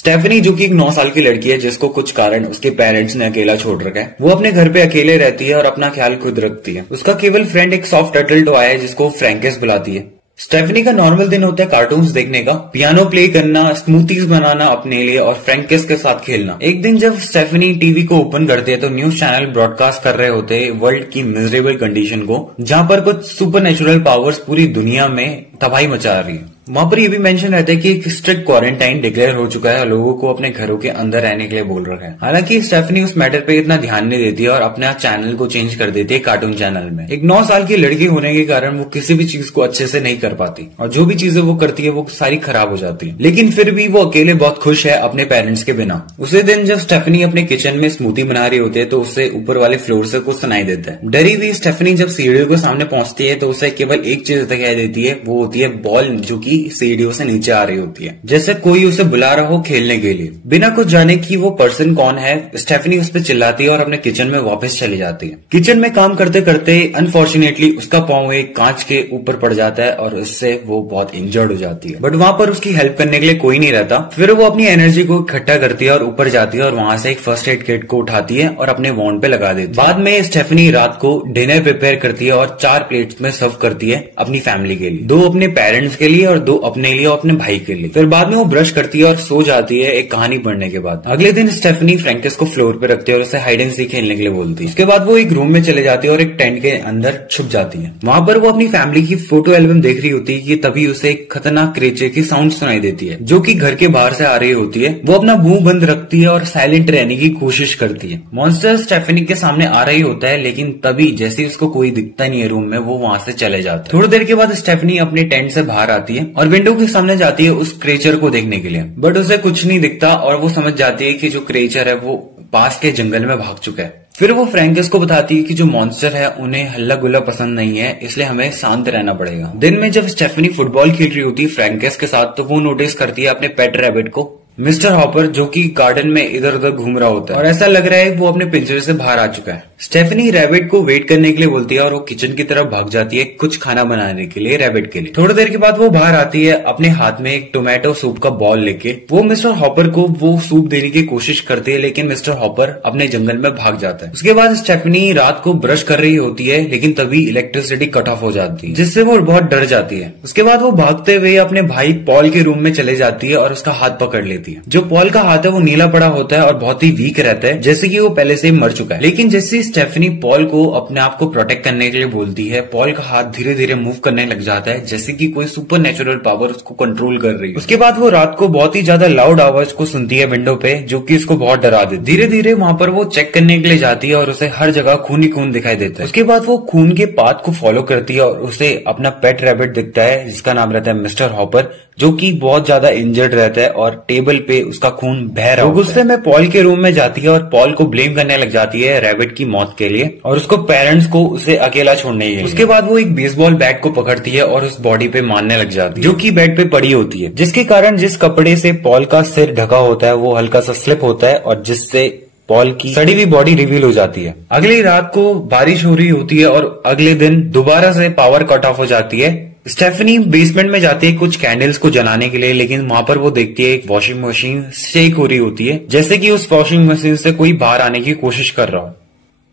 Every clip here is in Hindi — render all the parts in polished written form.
स्टेफनी जो कि एक 9 साल की लड़की है जिसको कुछ कारण उसके पेरेंट्स ने अकेला छोड़ रखा है, वो अपने घर पे अकेले रहती है और अपना ख्याल खुद रखती है। उसका केवल फ्रेंड एक सॉफ्ट टर्टल टॉय है जिसको फ्रैंकिस बुलाती है। स्टेफनी का नॉर्मल दिन होता है कार्टून्स देखने का, पियानो प्ले करना, स्मूथीज बनाना अपने लिए और फ्रैंकिस के साथ खेलना। एक दिन जब स्टेफनी टीवी को ओपन करती है तो न्यूज चैनल ब्रॉडकास्ट कर रहे होते हैं वर्ल्ड की मिजरेबल कंडीशन को, जहां पर कुछ सुपर नेचुरल पावर्स पूरी दुनिया में तबाही मचा रही है। वहां पर ये भी मेंशन रहता है कि एक स्ट्रिक्ट क्वारंटाइन डिक्लेयर हो चुका है और लोगों को अपने घरों के अंदर रहने के लिए बोल रखा है। हालांकि स्टेफनी उस मैटर पे इतना ध्यान नहीं देती है और अपना चैनल को चेंज कर देती है कार्टून चैनल में। एक 9 साल की लड़की होने के कारण वो किसी भी चीज को अच्छे से नहीं कर पाती और जो भी चीजें वो करती है वो सारी खराब हो जाती है, लेकिन फिर भी वो अकेले बहुत खुश है अपने पेरेंट्स के बिना। उसी दिन जब स्टेफनी अपने किचन में स्मूथी बना रही होती है तो उससे ऊपर वाले फ्लोर से कुछ सुनाई देता है। डरी हुई स्टेफनी जब सीढ़ियों के सामने पहुंचती है तो उसे केवल एक चीज दिखाई देती है, वो होती है बॉल जो की सीढ़ियों से नीचे आ रही होती है, जैसे कोई उसे बुला रहा हो खेलने के लिए। बिना कुछ जाने कि वो पर्सन कौन है, स्टेफनी उस पर चिल्लाती है और अपने किचन में वापस चली जाती है। किचन में काम करते करते अनफॉर्चुनेटली उसका पांव एक कांच के ऊपर पड़ जाता है और इससे वो बहुत इंजर्ड हो जाती है, बट वहां पर उसकी हेल्प करने के लिए कोई नहीं रहता। फिर वो अपनी एनर्जी को इकट्ठा करती है और ऊपर जाती है और वहां से एक फर्स्ट एड किट को उठाती है और अपने वॉन्ड पे लगा देती है। बाद में स्टेफनी रात को डिनर प्रिपेयर करती है और 4 प्लेट्स में सर्व करती है अपनी फैमिली के लिए, 2 अपने पेरेंट्स के लिए और 2 अपने लिए और अपने भाई के लिए। फिर बाद में वो ब्रश करती है और सो जाती है एक कहानी पढ़ने के बाद। अगले दिन स्टेफनी फ्रैंकिस को फ्लोर पे रखती है और उसे हाइड एंड सीक खेलने के लिए बोलती है। उसके बाद वो एक रूम में चले जाती है और एक टेंट के अंदर छुप जाती है। वहां पर वो अपनी फैमिली की फोटो एल्बम देख रही होती है कि तभी उसे एक खतरनाक क्रीचर की साउंड सुनाई देती है जो कि घर के बाहर से आ रही होती है। वो अपना मुंह बंद रखती है और साइलेंट रहने की कोशिश करती है। मॉन्स्टर स्टेफनी के सामने आ रही होता है, लेकिन तभी जैसे उसको कोई दिखता नहीं है रूम में, वो वहां से चले जाता है। थोड़ी देर के बाद स्टेफनी अपने टेंट से बाहर आती है और विंडो के सामने जाती है उस क्रीचर को देखने के लिए, बट उसे कुछ नहीं दिखता और वो समझ जाती है कि जो क्रीचर है वो पास के जंगल में भाग चुका है। फिर वो फ्रैंकिस को बताती है कि जो मॉन्स्टर है उन्हें हल्ला गुल्ला पसंद नहीं है, इसलिए हमें शांत रहना पड़ेगा। दिन में जब स्टेफनी फुटबॉल खेल रही होती है फ्रैंकिस के साथ, तो वो नोटिस करती है अपने पेट रैबिट को, मिस्टर हॉपर, जो कि गार्डन में इधर उधर घूम रहा होता है और ऐसा लग रहा है वो अपने पिंजरे से बाहर आ चुका है। स्टेफनी रैबिट को वेट करने के लिए बोलती है और वो किचन की तरफ भाग जाती है कुछ खाना बनाने के लिए रैबिट के लिए। थोड़ी देर के बाद वो बाहर आती है अपने हाथ में एक टोमेटो सूप का बॉल लेके। वो मिस्टर हॉपर को वो सूप देने की कोशिश करती है, लेकिन मिस्टर हॉपर अपने जंगल में भाग जाता है। उसके बाद स्टेफनी रात को ब्रश कर रही होती है, लेकिन तभी इलेक्ट्रिसिटी कट ऑफ हो जाती है, जिससे वो बहुत डर जाती है। उसके बाद वो भागते हुए अपने भाई पॉल के रूम में चले जाती है और उसका हाथ पकड़ लेती है। जो पॉल का हाथ है वो नीला पड़ा होता है और बहुत ही वीक रहता है, जैसे कि वो पहले से ही मर चुका है। लेकिन जैसे स्टेफनी पॉल को अपने आप को प्रोटेक्ट करने के लिए बोलती है, पॉल का हाथ धीरे धीरे मूव करने लग जाता है, जैसे कि कोई सुपर नेचुरल पावर उसको कंट्रोल कर रही है। उसके बाद वो रात को बहुत ही ज्यादा लाउड आवाज को सुनती है विंडो पे, जो कि उसको बहुत डरा देती है। धीरे धीरे वहां पर वो चेक करने के लिए जाती है और उसे हर जगह खून ही खून दिखाई देता है। उसके बाद वो खून के पाथ को फॉलो करती है और उसे अपना पेट रैबिट दिखता है जिसका नाम रहता है मिस्टर हॉपर, जो कि बहुत ज्यादा इंजर्ड रहता है और टेबल पे उसका खून बह रहा है। गुस्से में पॉल के रूम में जाती है और पॉल को ब्लेम करने लग जाती है रैबिट की मौत के लिए और उसको पेरेंट्स को उसे अकेला छोड़ने के लिए। उसके बाद वो एक बेसबॉल बैट को पकड़ती है और उस बॉडी पे मारने लग जाती है जो कि बेड पे पड़ी होती है, जिसके कारण जिस कपड़े से पॉल का सिर ढका होता है वो हल्का सा स्लिप होता है और जिससे पॉल की सड़ी हुई बॉडी रिवील हो जाती है। अगली रात को बारिश हो रही होती है और अगले दिन दोबारा से पावर कट ऑफ हो जाती है। स्टेफनी बेसमेंट में जाती है कुछ कैंडल्स को जलाने के लिए, लेकिन वहां पर वो देखती है एक वॉशिंग मशीन शेक हो रही होती है, जैसे कि उस वॉशिंग मशीन से कोई बाहर आने की कोशिश कर रहा हो।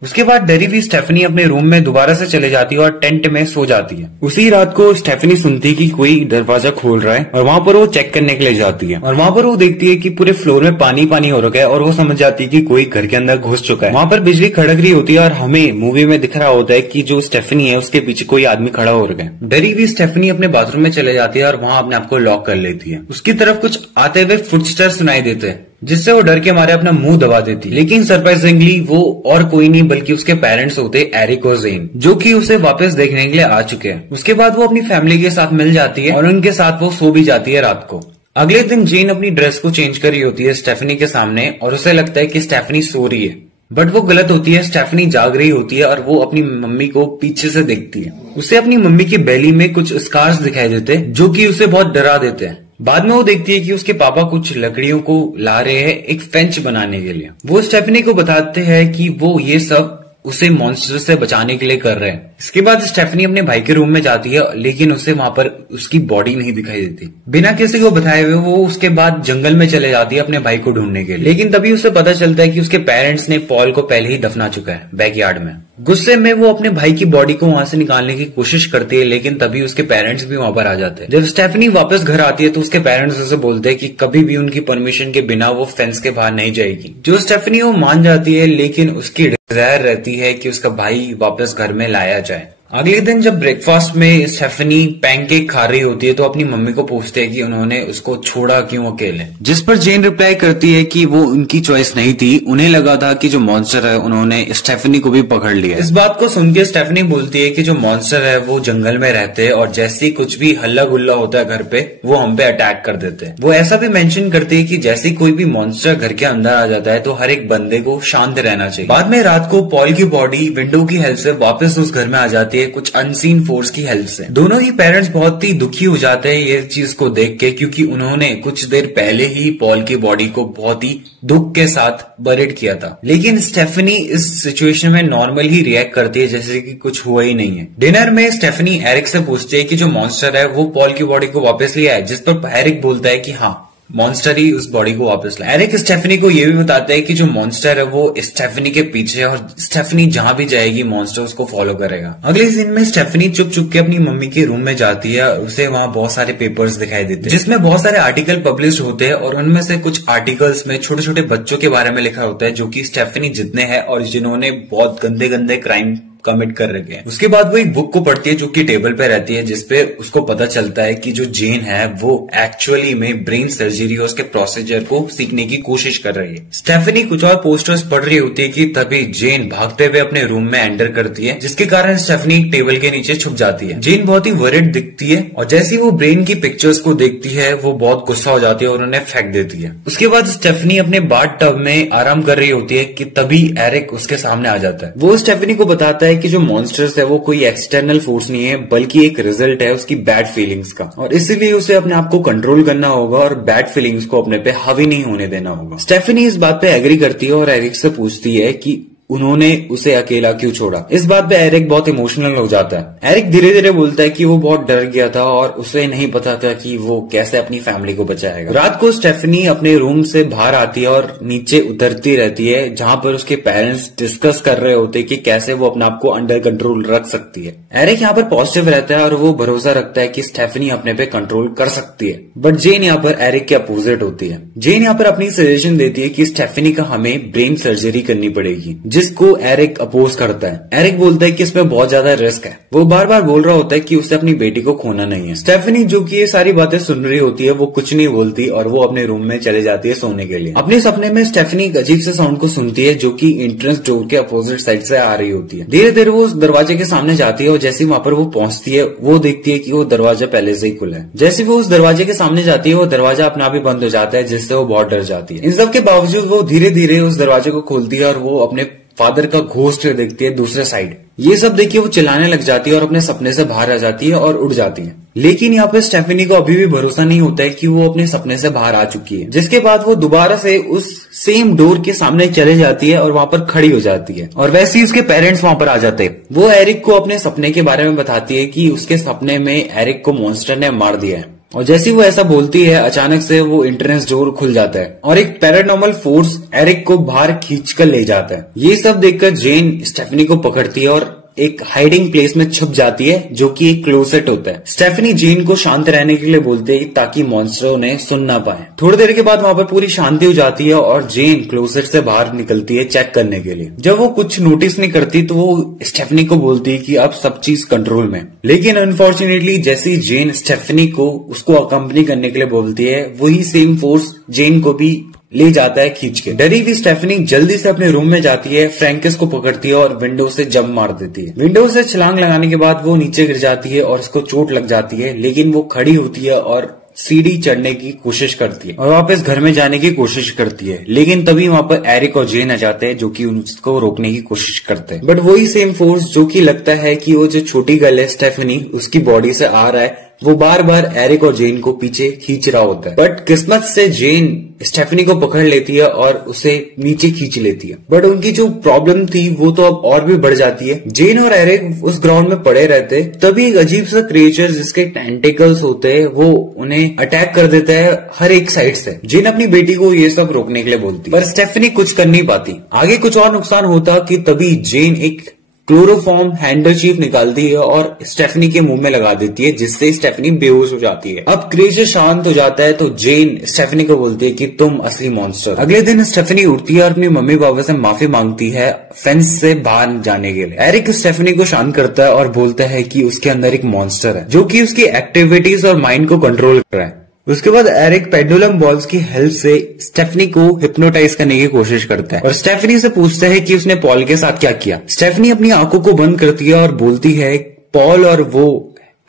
उसके बाद डरी हुई स्टेफनी अपने रूम में दोबारा से चले जाती है और टेंट में सो जाती है। उसी रात को स्टेफनी सुनती है कि कोई दरवाजा खोल रहा है और वहां पर वो चेक करने के लिए जाती है और वहां पर वो देखती है कि पूरे फ्लोर में पानी पानी हो रखा है और वो समझ जाती है कि कोई घर के अंदर घुस चुका है। वहां पर बिजली खड़क रही होती है और हमें मूवी में दिख रहा होता है कि जो स्टेफनी है उसके पीछे कोई आदमी खड़ा हो रखा है। डरी हुई स्टेफनी अपने बाथरूम में चले जाती है और वहां अपने आप को लॉक कर लेती है। उसकी तरफ कुछ आते हुए फुटस्टेप्स सुनाई देते हैं, जिससे वो डर के मारे अपना मुंह दबा देती है। लेकिन सरप्राइजिंगली वो और कोई नहीं बल्कि उसके पेरेंट्स होते एरिक और जेन, जो कि उसे वापस देखने के लिए आ चुके हैं। उसके बाद वो अपनी फैमिली के साथ मिल जाती है और उनके साथ वो सो भी जाती है रात को। अगले दिन जेन अपनी ड्रेस को चेंज कर रही होती है स्टेफनी के सामने और उसे लगता है कि स्टेफनी सो रही है, बट वो गलत होती है। स्टेफनी जाग रही होती है और वो अपनी मम्मी को पीछे से देखती है। उसे अपनी मम्मी की बेली में कुछ स्कार्स दिखाई देते हैं जो कि उसे बहुत डरा देते हैं। बाद में वो देखती है कि उसके पापा कुछ लकड़ियों को ला रहे हैं एक फेंच बनाने के लिए। वो स्टेफनी को बताते हैं कि वो ये सब उसे मॉन्स्टर से बचाने के लिए कर रहे हैं। इसके बाद स्टेफनी अपने भाई के रूम में जाती है, लेकिन उसे वहां पर उसकी बॉडी नहीं दिखाई देती। बिना किसी को बताए हुए वो उसके बाद जंगल में चले जाती है अपने भाई को ढूंढने के लिए, लेकिन तभी उसे पता चलता है कि उसके पेरेंट्स ने पॉल को पहले ही दफना चुका है बैकयार्ड में। गुस्से में वो अपने भाई की बॉडी को वहां से निकालने की कोशिश करती है, लेकिन तभी उसके पेरेंट्स भी वहां पर आ जाते हैं। जब स्टेफनी वापस घर आती है तो उसके पेरेंट्स उसे बोलते हैं कि कभी भी उनकी परमिशन के बिना वो फेंस के बाहर नहीं जाएगी। जो स्टेफनी वो मान जाती है, लेकिन उसकी डिजायर रहती है कि उसका भाई वापस घर में लाया जाए। अगले दिन जब ब्रेकफास्ट में स्टेफनी पैनकेक खा रही होती है तो अपनी मम्मी को पूछते है कि उन्होंने उसको छोड़ा क्यों अकेले, जिस पर जेन रिप्लाई करती है कि वो उनकी चॉइस नहीं थी, उन्हें लगा था कि जो मॉन्स्टर है उन्होंने स्टेफनी को भी पकड़ लिया। इस बात को सुनकर स्टेफनी बोलती है कि जो मॉन्स्टर है वो जंगल में रहते हैं और जैसे ही कुछ भी हल्ला गुल्ला होता है घर पे वो हम पे अटैक कर देते हैं। वो ऐसा भी मेंशन करती है कि जैसे कोई भी मॉन्स्टर घर के अंदर आ जाता है तो हर एक बंदे को शांत रहना चाहिए। बाद में रात को पॉल की बॉडी विंडो की हेल्प से वापस उस घर में आ जाती है, कुछ अनसीन फोर्स की हेल्प से। दोनों ही पेरेंट्स बहुत ही दुखी हो जाते हैं ये चीज को देख के, क्योंकि उन्होंने कुछ देर पहले ही पॉल की बॉडी को बहुत ही दुख के साथ बरेड किया था। लेकिन स्टेफनी इस सिचुएशन में नॉर्मल ही रिएक्ट करती है जैसे कि कुछ हुआ ही नहीं है। डिनर में स्टेफनी एरिक से पूछती है कि जो मॉन्स्टर है वो पॉल की बॉडी को वापस लिया है, जिस पर एरिक बोलता है कि हाँ, मॉन्स्टर ही उस बॉडी को वापस लाया। एरिक स्टेफनी को यह भी बताता है कि जो मॉन्स्टर है वो स्टेफनी के पीछे है और स्टेफनी जहां भी जाएगी मॉन्स्टर उसको फॉलो करेगा। अगले दिन में स्टेफनी चुप चुप के अपनी मम्मी के रूम में जाती है और उसे वहां बहुत सारे पेपर्स दिखाई देते हैं जिसमें बहुत सारे आर्टिकल पब्लिश होते हैं और उनमें से कुछ आर्टिकल्स में छोटे छोटे बच्चों के बारे में लिखा होता है जो कि स्टेफनी जितने हैं और जिन्होंने बहुत गंदे गंदे क्राइम कमिट कर रखे हैं। उसके बाद वो एक बुक को पढ़ती है जो कि टेबल पे रहती है, जिसपे उसको पता चलता है कि जो जेन है वो एक्चुअली में ब्रेन सर्जरी और उसके प्रोसीजर को सीखने की कोशिश कर रही है। स्टेफनी कुछ और पोस्टर्स पढ़ रही होती है कि तभी जेन भागते हुए अपने रूम में एंटर करती है, जिसके कारण स्टेफनी टेबल के नीचे छुप जाती है। जेन बहुत ही वरिड दिखती है और जैसे ही वो ब्रेन की पिक्चर्स को देखती है वो बहुत गुस्सा हो जाती है और उन्हें फेंक देती है। उसके बाद स्टेफनी अपने बाथ टब में आराम कर रही होती है कि तभी एरिक उसके सामने आ जाता है। वो स्टेफनी को बताता है कि जो मॉन्स्टर्स है वो कोई एक्सटर्नल फोर्स नहीं है बल्कि एक रिजल्ट है उसकी बैड फीलिंग्स का, और इसीलिए उसे अपने आप को कंट्रोल करना होगा और बैड फीलिंग्स को अपने पे हावी नहीं होने देना होगा। स्टेफनी इस बात पे एग्री करती है और एरिक से पूछती है कि उन्होंने उसे अकेला क्यों छोड़ा। इस बात पे एरिक बहुत इमोशनल हो जाता है। एरिक धीरे धीरे बोलता है कि वो बहुत डर गया था और उसे नहीं पता था कि वो कैसे अपनी फैमिली को बचाएगा। रात को स्टेफनी अपने रूम से बाहर आती है और नीचे उतरती रहती है, जहां पर उसके पेरेंट्स डिस्कस कर रहे होते हैं कि कैसे वो अपने आप को अंडर कंट्रोल रख सकती है। एरिक यहाँ पर पॉजिटिव रहता है और वो भरोसा रखता है कि स्टेफनी अपने पे कंट्रोल कर सकती है, बट जेन यहाँ पर एरिक के अपोजिट होती है। जेन यहाँ पर अपनी सजेशन देती है कि स्टेफनी का हमें ब्रेन सर्जरी करनी पड़ेगी, जिसको एरिक अपोज करता है। एरिक बोलता है कि इसमें बहुत ज्यादा रिस्क है। वो बार बार बोल रहा होता है कि उसे अपनी बेटी को खोना नहीं है। स्टेफनी जो कि ये सारी बातें सुन रही होती है वो कुछ नहीं बोलती और वो अपने रूम में चले जाती है सोने के लिए। अपने सपने में स्टेफनी एक अजीब से साउंड को सुनती है जो कि एंट्रेंस डोर के अपोजिट साइड से आ रही होती है। धीरे धीरे वो उस दरवाजे के सामने जाती है और जैसे वहां पर वो पहुंचती है वो देखती है कि वो दरवाजा पहले से ही खुला है। जैसे वो उस दरवाजे के सामने जाती है वो दरवाजा अपना आप ही बंद हो जाता है, जिससे वो बहुत डर जाती है। इन सब के बावजूद वो धीरे धीरे उस दरवाजे को खोलती है और वो अपने फादर का घोस्ट देखती है दूसरे साइड। ये सब देखिए वो चिल्लाने लग जाती है और अपने सपने से बाहर आ जाती है और उड़ जाती है। लेकिन यहाँ पे स्टेफनी को अभी भी भरोसा नहीं होता है कि वो अपने सपने से बाहर आ चुकी है, जिसके बाद वो दोबारा से उस सेम डोर के सामने चले जाती है और वहां पर खड़ी हो जाती है और वैसे ही उसके पेरेंट्स वहां पर आ जाते हैं। वो एरिक को अपने सपने के बारे में बताती है कि उसके सपने में एरिक को मॉन्स्टर ने मार दिया है, और जैसे वो ऐसा बोलती है अचानक से वो एंट्रेंस डोर खुल जाता है और एक पैरानॉर्मल फोर्स एरिक को बाहर खींचकर ले जाता है। ये सब देखकर जेन स्टेफनी को पकड़ती है और एक हाइडिंग प्लेस में छुप जाती है जो कि एक क्लोसेट होता है। स्टेफनी जेन को शांत रहने के लिए बोलते हैं ताकि मॉन्स्टर उन्हें सुन ना पाए। थोड़ी देर के बाद वहां पर पूरी शांति हो जाती है और जेन क्लोसेट से बाहर निकलती है चेक करने के लिए। जब वो कुछ नोटिस नहीं करती तो वो स्टेफनी को बोलती है कि अब सब चीज कंट्रोल में। लेकिन अनफॉर्चुनेटली जैसी जेन स्टेफनी को उसको अकम्पनी करने के लिए बोलती है वही सेम फोर्स जेन को भी ले जाता है खींच के। डरी हुई स्टेफनी जल्दी से अपने रूम में जाती है, फ्रैंकिस को पकड़ती है और विंडो से जंप मार देती है। विंडो से छलांग लगाने के बाद वो नीचे गिर जाती है और उसको चोट लग जाती है, लेकिन वो खड़ी होती है और सीढ़ी चढ़ने की कोशिश करती है और वापस घर में जाने की कोशिश करती है। लेकिन तभी वहां पर एरिक और जेन आ जाते हैं जो कि उसको रोकने की कोशिश करते हैं, बट वही सेम फोर्स जो कि लगता है कि वो जो छोटी गर्ल है स्टेफनी उसकी बॉडी से आ रहा है वो बार बार एरिक और जेन को पीछे खींच रहा होता है, बट किस्मत से जेन स्टेफनी को पकड़ लेती है और उसे नीचे खींच लेती है। बट उनकी जो प्रॉब्लम थी वो तो अब और भी बढ़ जाती है। जेन और एरिक उस ग्राउंड में पड़े रहते, तभी एक अजीब सा क्रिएचर जिसके टेंटिकल्स होते हैं वो उन्हें अटैक कर देता है हर एक साइड से। जेन अपनी बेटी को ये सब रोकने के लिए बोलती, पर स्टेफनी कुछ कर नहीं पाती। आगे कुछ और नुकसान होता कि तभी जेन एक क्लोरोफॉर्म हैंडरचीफ निकालती है और स्टेफनी के मुंह में लगा देती है, जिससे स्टेफनी बेहोश हो जाती है। अब क्रिएचर शांत हो जाता है तो जेन स्टेफनी को बोलती है कि तुम असली मॉन्स्टर। अगले दिन स्टेफनी उठती है और अपनी मम्मी पापा से माफी मांगती है फेंस से बाहर जाने के लिए। एरिक स्टेफनी को शांत करता है और बोलता है कि उसके अंदर एक मॉन्स्टर है जो कि उसकी एक्टिविटीज और माइंड को कंट्रोल कर रहा है। उसके बाद एरिक पेंडुलम बॉल्स की हेल्प से स्टेफनी को हिप्नोटाइज करने की कोशिश करता है और स्टेफनी से पूछता है कि उसने पॉल के साथ क्या किया। स्टेफनी अपनी आंखों को बंद करती है और बोलती है पॉल और वो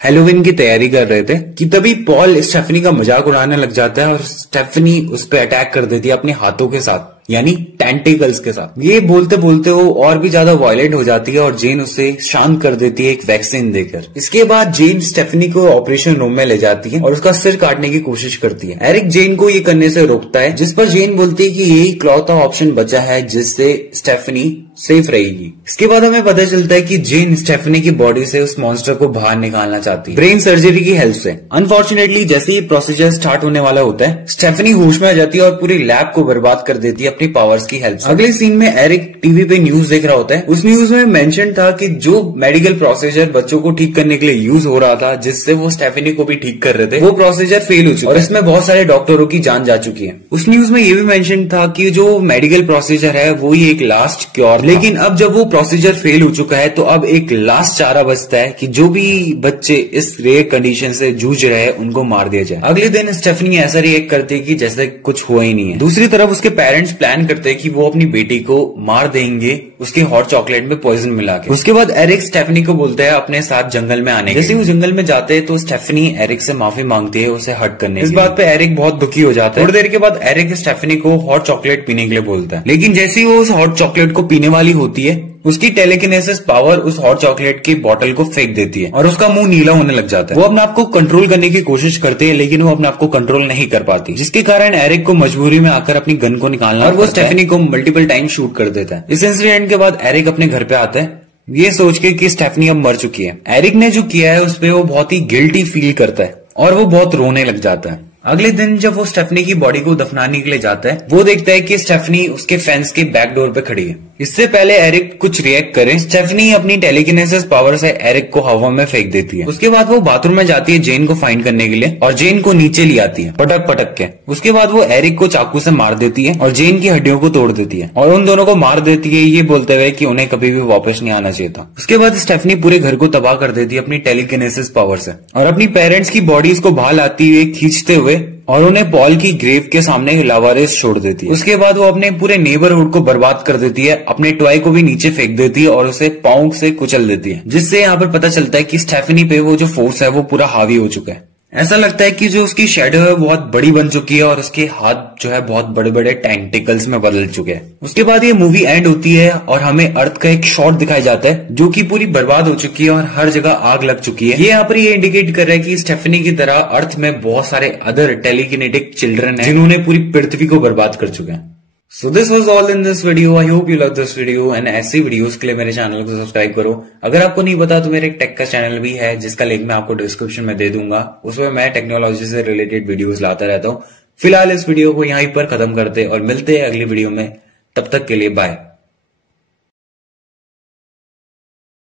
हैलोवीन की तैयारी कर रहे थे कि तभी पॉल स्टेफनी का मजाक उड़ाने लग जाता है और स्टेफनी उस पर अटैक कर देती है अपने हाथों के साथ, यानी टेंटिकल्स के साथ। ये बोलते बोलते वो और भी ज्यादा वायलेंट हो जाती है और जेन उसे शांत कर देती है एक वैक्सीन देकर। इसके बाद जेन स्टेफनी को ऑपरेशन रूम में ले जाती है और उसका सिर काटने की कोशिश करती है। एरिक जेन को ये करने से रोकता है, जिस पर जेन बोलती है कि यही इकलौता ऑप्शन बचा है जिससे स्टेफनी सेफ रहेगी। इसके बाद हमें पता चलता है कि जेन स्टेफनी की बॉडी से उस मॉन्स्टर को बाहर निकालना चाहती है ब्रेन सर्जरी की हेल्प से। अनफॉर्चुनेटली जैसे ही प्रोसीजर स्टार्ट होने वाला होता है, स्टेफनी होश में आ जाती है और पूरी लैब को बर्बाद कर देती है अपनी पावर्स की हेल्प से। अगले सीन में एरिक टीवी पे न्यूज देख रहा होता है। उस न्यूज में मेंशन था कि जो मेडिकल प्रोसीजर बच्चों को ठीक करने के लिए यूज हो रहा था, जिससे वो स्टेफनी को भी ठीक कर रहे थे, वो प्रोसीजर फेल हो चुका है और इसमें बहुत सारे डॉक्टरों की जान जा चुकी है। उस न्यूज में ये भी मेंशन था कि जो मेडिकल प्रोसीजर है वो ही एक लास्ट क्योर, लेकिन अब जब वो प्रोसीजर फेल हो चुका है तो अब एक लास्ट चारा बचता है कि जो भी बच्चे इस रेयर कंडीशन से जूझ रहे हैं उनको मार दिया जाए। अगले दिन स्टेफनी ऐसा रिएक्ट करती है कि जैसे कुछ हुआ ही नहीं है। दूसरी तरफ उसके पेरेंट्स प्लान करते हैं कि वो अपनी बेटी को मार देंगे उसके हॉट चॉकलेट में पॉइजन मिला के। उसके बाद एरिक स्टेफनी को बोलता है अपने साथ जंगल में आने। जैसे वो जंगल में जाते हैं तो स्टेफनी एरिक से माफी मांगती है उसे हट करने। इस बात पे एरिक बहुत दुखी हो जाता है। थोड़ी देर के बाद एरिक स्टेफनी को हॉट चॉकलेट पीने के लिए बोलता है, लेकिन जैसे ही वो उस हॉट चॉकलेट को पीने वाली होती है, उसकी टेलीकिनेसिस पावर उस हॉट चॉकलेट की बोतल को फेंक देती है और उसका मुंह नीला होने लग जाता है। वो अपने आप को कंट्रोल करने की कोशिश करती है, लेकिन वो अपने आप को कंट्रोल नहीं कर पाती, जिसके कारण एरिक को मजबूरी में आकर अपनी गन को निकालना और वो स्टेफनी को मल्टीपल टाइम शूट कर देता है। इस इंसिडेंट के बाद एरिक अपने घर पे आता है ये सोच के कि स्टेफनी अब मर चुकी है। एरिक ने जो किया है उस पर वो बहुत ही गिल्टी फील करता है और वो बहुत रोने लग जाता है। अगले दिन जब वो स्टेफनी की बॉडी को दफनाने के लिए जाता है, वो देखता है कि स्टेफनी उसके फेंस के बैक डोर पे खड़ी है। इससे पहले एरिक कुछ रिएक्ट करे, स्टेफनी अपनी टेलीकिनेसिस पावर से एरिक को हवा में फेंक देती है। उसके बाद वो बाथरूम में जाती है जेन को फाइंड करने के लिए और जेन को नीचे ले आती है पटक पटक के। उसके बाद वो एरिक को चाकू से मार देती है और जेन की हड्डियों को तोड़ देती है और उन दोनों को मार देती है, ये बोलते हुए कि उन्हें कभी भी वापस नहीं आना चाहिए था। उसके बाद स्टेफनी पूरे घर को तबाह कर देती है अपनी टेलीकिनेसिस पावर से और अपनी पेरेंट्स की बॉडीज को बाहर लाती हुए खींचते हुए और उन्हें पॉल की ग्रेव के सामने लावारिस छोड़ देती है। उसके बाद वो अपने पूरे नेबरहुड को बर्बाद कर देती है, अपने टॉय को भी नीचे फेंक देती है और उसे पाँव से कुचल देती है, जिससे यहाँ पर पता चलता है कि स्टेफनी पे वो जो फोर्स है वो पूरा हावी हो चुका है। ऐसा लगता है कि जो उसकी शैडो है बहुत बड़ी बन चुकी है और उसके हाथ जो है बहुत बड़े बड़े टेंटिकल्स में बदल चुके हैं। उसके बाद ये मूवी एंड होती है और हमें अर्थ का एक शॉट दिखाया जाता है जो कि पूरी बर्बाद हो चुकी है और हर जगह आग लग चुकी है। ये यहाँ पर ये इंडिकेट कर रहा है कि स्टेफनी की तरह अर्थ में बहुत सारे अदर टेलीकिनेटिक चिल्ड्रन हैं जिन्होंने पूरी पृथ्वी को बर्बाद कर चुके हैं। So this was all in this video. I hope you love this video and ऐसी वीडियोस के लिए मेरे चैनल को सब्सक्राइब करो। अगर आपको नहीं पता तो मेरे एक टेक का चैनल भी है जिसका लिंक मैं आपको डिस्क्रिप्शन में दे दूंगा। उसमें मैं टेक्नोलॉजी से रिलेटेड वीडियोस लाता रहता हूँ। फिलहाल इस वीडियो को यहीं पर खत्म करते और मिलते हैं अगली वीडियो में। तब तक के लिए बाय।